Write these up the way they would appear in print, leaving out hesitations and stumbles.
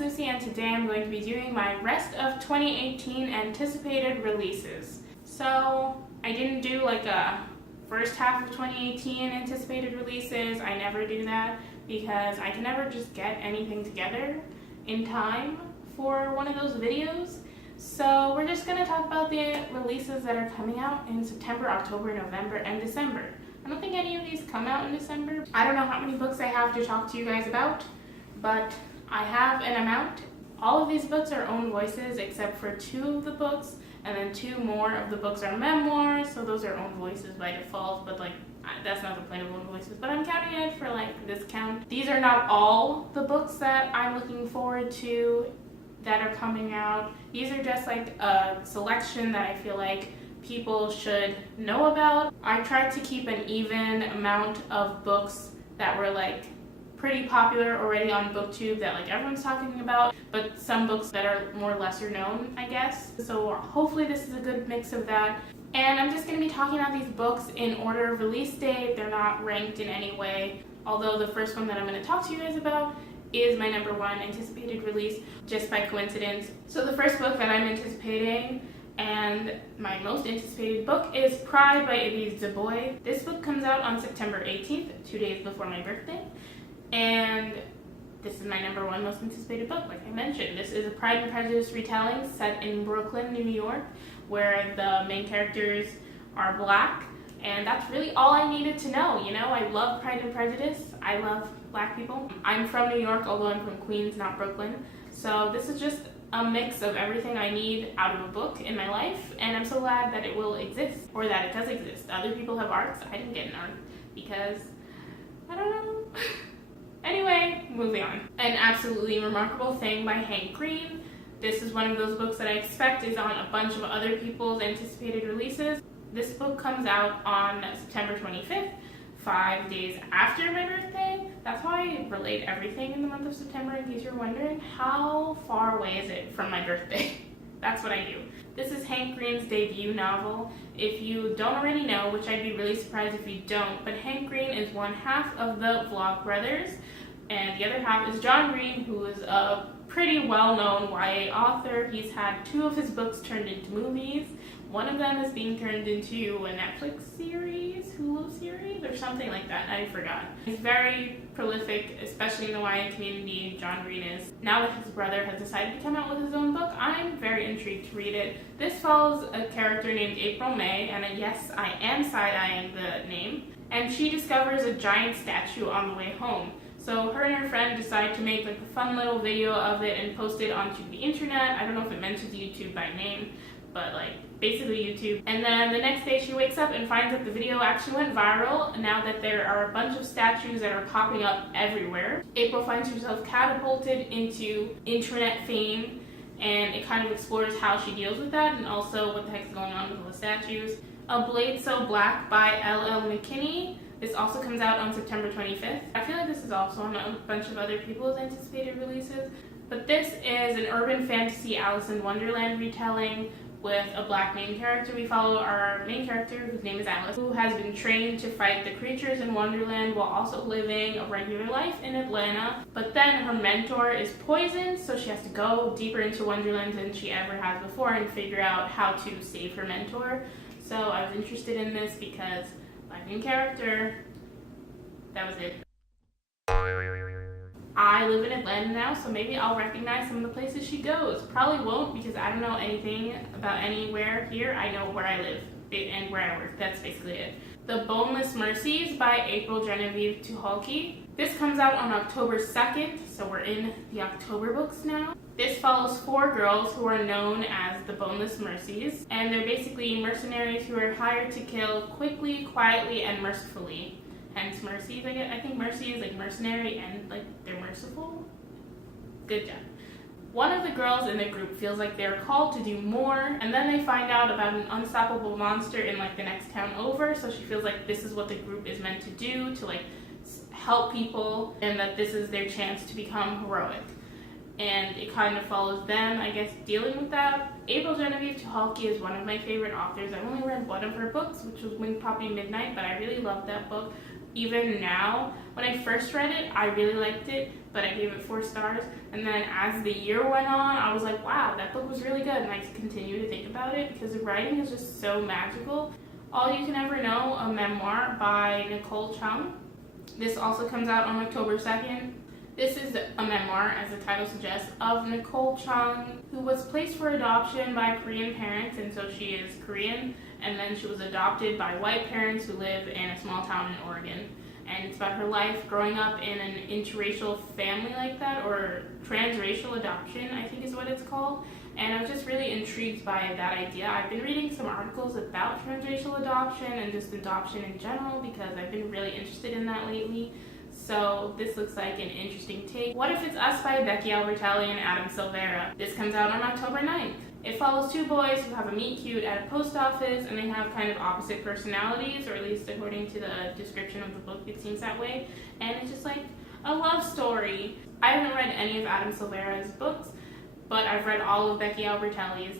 is Lucy, and today I'm going to be doing my rest of 2018 anticipated releases. So I didn't do like a first half of 2018 anticipated releases. I never do that because I can never just get anything together in time for one of those videos. So we're just going to talk about the releases that are coming out in September, October, November, and December. I don't think any of these come out in December. I don't know how many books I have to talk to you guys about, but I have an amount. All of these books are own voices except for 2 of the books, and then 2 more of the books are memoirs, so those are own voices by default, but like that's not the point of own voices, but I'm counting it for like this count. These are not all the books that I'm looking forward to that are coming out. These are just like a selection that I feel like people should know about. I tried to keep an even amount of books that were like pretty popular already on BookTube that like everyone's talking about, but some books that are more lesser known, I guess. So hopefully this is a good mix of that. And I'm just going to be talking about these books in order of release date. They're not ranked in any way, although the first one that I'm going to talk to you guys about is my number 1 anticipated release just by coincidence. So the first book that I'm anticipating and my most anticipated book is Pride by Elise Dubois. This book comes out on September 18th, 2 days before my birthday. And this is my number 1 most anticipated book, like I mentioned. This is a Pride and Prejudice retelling set in Brooklyn, New York, where the main characters are black. And that's really all I needed to know, you know? I love Pride and Prejudice. I love black people. I'm from New York, although I'm from Queens, not Brooklyn. So this is just a mix of everything I need out of a book in my life, and I'm so glad that it will exist, or that it does exist. Other people have arts. I didn't get an art because I don't know. Anyway, moving on. An Absolutely Remarkable Thing by Hank Green. This is one of those books that I expect is on a bunch of other people's anticipated releases. This book comes out on September 25th, 5 days after my birthday. That's how I relate everything in the month of September, in case you're wondering. How far away is it from my birthday? That's what I do. This is Hank Green's debut novel. If you don't already know, which I'd be really surprised if you don't, but Hank Green is one half of the Vlogbrothers, and the other half is John Green, who is a pretty well-known YA author. He's had 2 of his books turned into movies. One of them is being turned into a Netflix series, Hulu series, or something like that. I forgot. He's very prolific, especially in the YA community. John Green is. Now that his brother has decided to come out with his own book, I'm very intrigued to read it. This follows a character named April May, and yes, I am side-eyeing the name, and she discovers a giant statue on the way home. So her and her friend decide to make like a fun little video of it and post it onto the internet. I don't know if it mentions YouTube by name, but like basically YouTube. And then the next day she wakes up and finds that the video actually went viral now that there are a bunch of statues that are popping up everywhere. April finds herself catapulted into internet fame, and it kind of explores how she deals with that and also what the heck is going on with all the statues. A Blade So Black by L.L. McKinney. This also comes out on September 25th. I feel like this is also on a bunch of other people's anticipated releases, but this is an urban fantasy Alice in Wonderland retelling with a black main character. We follow our main character, whose name is Alice, who has been trained to fight the creatures in Wonderland while also living a regular life in Atlanta. But then her mentor is poisoned, so she has to go deeper into Wonderland than she ever has before and figure out how to save her mentor. So I was interested in this because my main character, that was it. I live in Atlanta now, so maybe I'll recognize some of the places she goes. Probably won't, because I don't know anything about anywhere here. I know where I live and where I work. That's basically it. The Boneless Mercies by April Genevieve Tucholke. This comes out on October 2nd, so we're in the October books now. This follows 4 girls who are known as the Boneless Mercies, and they're basically mercenaries who are hired to kill quickly, quietly, and mercifully. Hence mercies, I guess. I think mercy is like mercenary and like they're merciful. Good job. One of the girls in the group feels like they're called to do more, and then they find out about an unstoppable monster in like the next town over, so she feels like this is what the group is meant to do, to like help people, and that this is their chance to become heroic. And it kind of follows them, I guess, dealing with that. April Genevieve Tucholke is one of my favorite authors. I've only read one of her books, which was Winged Poppy Midnight, but I really loved that book. Even now, when I first read it, I really liked it, but I gave it 4 stars. And then as the year went on, I was like, wow, that book was really good, and I continue to think about it because the writing is just so magical. All You Can Ever Know, a memoir by Nicole Chung. This also comes out on October 2nd. This is a memoir, as the title suggests, of Nicole Chung, who was placed for adoption by Korean parents, and so she is Korean, and then she was adopted by white parents who live in a small town in Oregon. And it's about her life growing up in an interracial family like that, or transracial adoption, I think is what it's called. And I was just really intrigued by that idea. I've been reading some articles about transracial adoption and just adoption in general because I've been really interested in that lately. So this looks like an interesting take. What If It's Us by Becky Albertalli and Adam Silvera. This comes out on October 9th. It follows 2 boys who have a meet cute at a post office, and they have kind of opposite personalities, or at least according to the description of the book, it seems that way. And it's just like a love story. I haven't read any of Adam Silvera's books, but I've read all of Becky Albertalli's,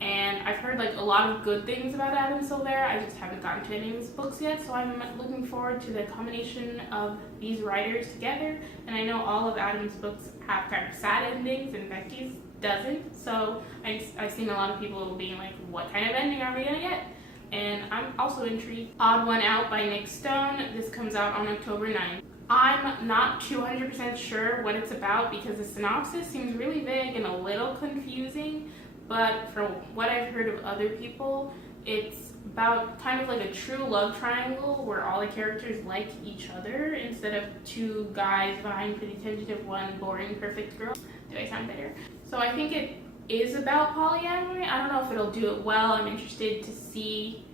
and I've heard like a lot of good things about Adam Silvera. I just haven't gotten to any of his books yet, so I'm looking forward to the combination of these writers together. And I know all of Adam's books have kind of sad endings, and Becky's doesn't, so I've seen a lot of people being like, what kind of ending are we gonna get? And I'm also intrigued. Odd One Out by Nick Stone. This comes out on October 9th. I'm not 200% sure what it's about because the synopsis seems really vague and a little confusing, but from what I've heard of other people, it's about kind of like a true love triangle where all the characters like each other instead of 2 guys vying for the attention of one boring, perfect girl. Do I sound better? So I think it is about polyamory. I don't know if it'll do it well. I'm interested to see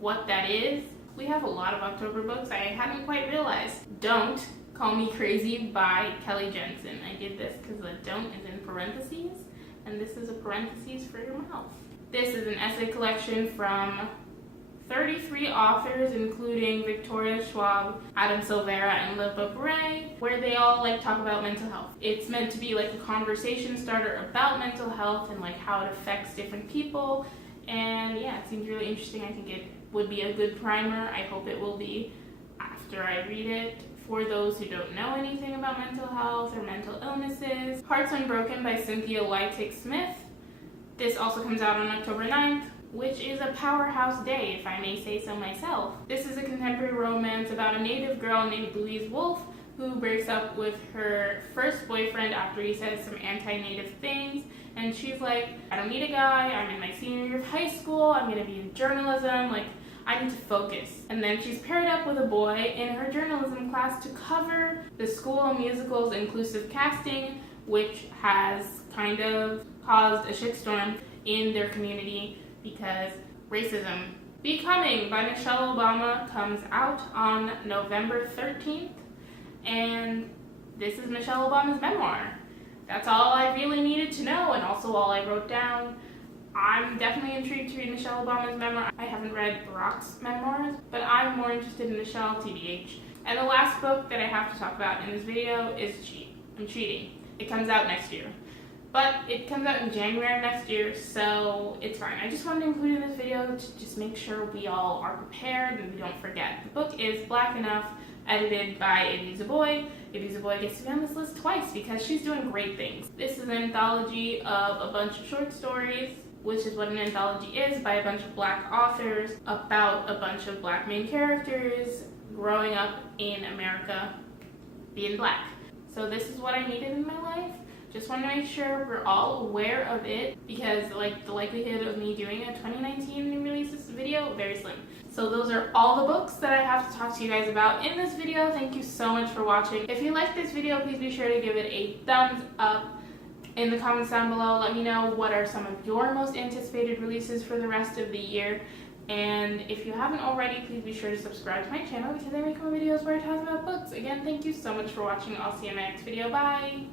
what that is. We have a lot of October books I hadn't quite realized. Don't Call Me Crazy by Kelly Jensen. I did this because the don't is in parentheses, and this is a parentheses for your mouth. This is an essay collection from 33 authors, including Victoria Schwab, Adam Silvera, and Lipa Bray, where they all like talk about mental health. It's meant to be like a conversation starter about mental health and like how it affects different people. And yeah, it seems really interesting. I think it would be a good primer. I hope it will be after I read it. For those who don't know anything about mental health or mental illnesses, Hearts Unbroken by Cynthia Wytick Smith. This also comes out on October 9th, which is a powerhouse day, if I may say so myself. This is a contemporary romance about a native girl named Louise Wolfe who breaks up with her first boyfriend after he says some anti-native things, and she's like, I don't need a guy, I'm in my senior year of high school, I'm gonna be in journalism, like, I need to focus. And then she's paired up with a boy in her journalism class to cover the school musical's inclusive casting, which has kind of caused a shitstorm in their community because racism. Becoming by Michelle Obama comes out on November 13th, and this is Michelle Obama's memoir. That's all I really needed to know, and also all I wrote down. I'm definitely intrigued to read Michelle Obama's memoir. I haven't read Barack's memoirs, but I'm more interested in Michelle, TBH. And the last book that I have to talk about in this video is I'm cheating. It comes out next year. But it comes out in January of next year, so it's fine. I just wanted to include it in this video to just make sure we all are prepared and we don't forget. The book is Black Enough, edited by Evie Zaboy. Evie Zaboy gets to be on this list twice because she's doing great things. This is an anthology of a bunch of short stories, which is what an anthology is, by a bunch of Black authors about a bunch of Black main characters growing up in America being Black. So this is what I needed in my life. Just want to make sure we're all aware of it because like the likelihood of me doing a 2019 new releases video, very slim. So those are all the books that I have to talk to you guys about in this video. Thank you so much for watching. If you liked this video, please be sure to give it a thumbs up. In the comments down below, let me know what are some of your most anticipated releases for the rest of the year. And if you haven't already, please be sure to subscribe to my channel because I make more videos where I talk about books. Again, thank you so much for watching. I'll see you in my next video. Bye!